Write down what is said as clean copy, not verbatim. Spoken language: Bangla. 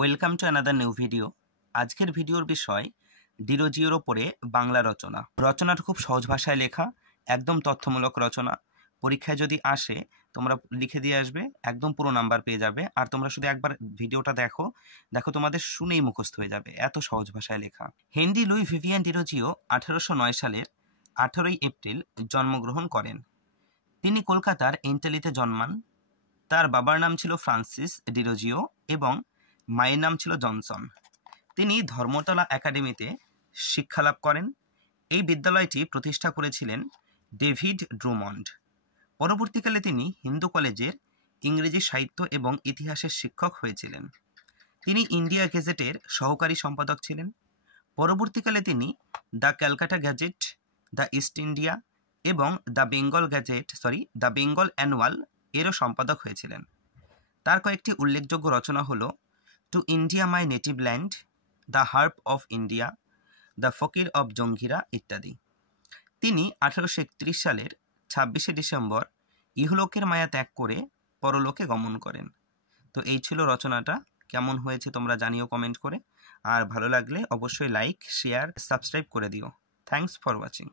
Welcome to another new video. আজকের ভিডিওর বিষয় ডিরোজিওর ওপরে বাংলা রচনা। রচনাটা খুব সহজ ভাষায় লেখা, একদম তথ্যমূলক রচনা। পরীক্ষায় যদি আসে তোমরা লিখে দিয়ে আসবে, একদম পুরো নাম্বার পেয়ে যাবে। আর তোমরা শুধু একবার ভিডিওটা দেখো তোমাদের শুনেই মুখস্থ হয়ে যাবে, এত সহজ ভাষায় লেখা। হেনরি লুই ভিভিয়ান ডিরোজিও 1809 সালের 18ই এপ্রিল জন্মগ্রহণ করেন। তিনি কলকাতার এন্টেলিতে জন্মান। তার বাবার নাম ছিল ফ্রান্সিস ডিরোজিও এবং মায়ের নাম ছিল জনসন। তিনি ধর্মতলা একাডেমিতে শিক্ষালাভ করেন। এই বিদ্যালয়টি প্রতিষ্ঠা করেছিলেন ডেভিড ড্রুমন্ড। পরবর্তীকালে তিনি হিন্দু কলেজের ইংরেজি সাহিত্য এবং ইতিহাসের শিক্ষক হয়েছিলেন। তিনি ইন্ডিয়া গেজেটের সহকারী সম্পাদক ছিলেন। পরবর্তীকালে তিনি the Calcutta gadget, the east India এবং দ্য বেঙ্গল অ্যানুয়াল এরও সম্পাদক হয়েছিলেন। তার কয়েকটি উল্লেখযোগ্য রচনা হলো to India my native land, the harp of India, the Fakir of জঙ্গিরা ইত্যাদি। তিনি 1831 সালের 26শে ডিসেম্বর ইহলোকের মায়া ত্যাগ করে পরলোকে গমন করেন। তো এই ছিল রচনাটা। কেমন হয়েছে তোমরা জানিও কমেন্ট করে, আর ভালো লাগলে অবশ্যই লাইক, শেয়ার, সাবস্ক্রাইব করে দিও। Thanks for watching.